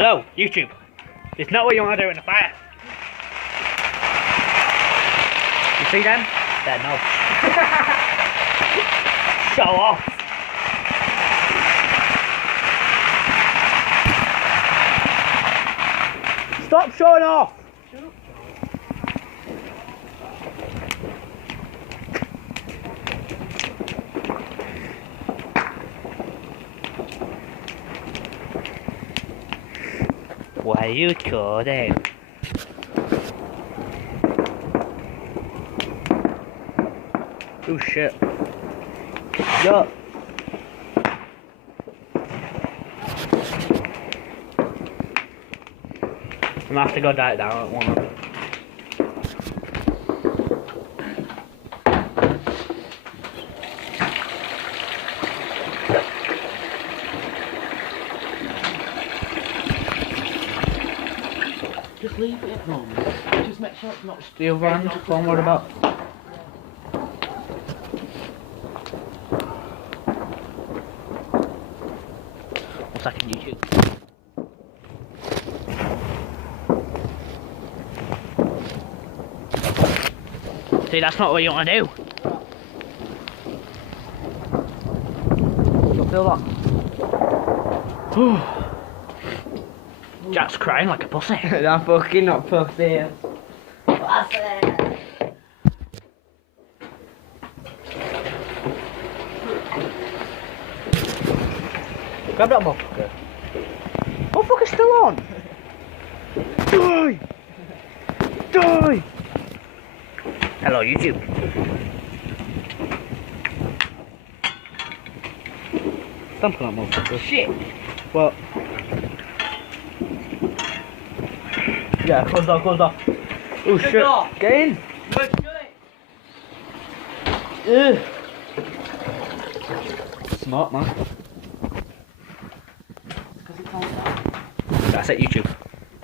Hello, YouTube. It's not what you want to do in the fire. You see them? They're knobs. Show off. Stop showing off. Shut up. Why are you recording? Oh shit. Yo. I'm gonna have to go die down at one. Just leave it at home. Just make sure it's not The other hand, one what about? One second, YouTube. See, that's not what you want to do. You feel that? Jack's crying like a pussy. I'm fucking not pussy. Grab that motherfucker. Motherfucker's still on. Die! Die! Hello, YouTube. Stamp on that motherfucker. Shit. What? Yeah, close off, close off. Oh Shut shit. off. Get in. Let's do it. Ugh. Smart man. Because it's all that. That's it, YouTube.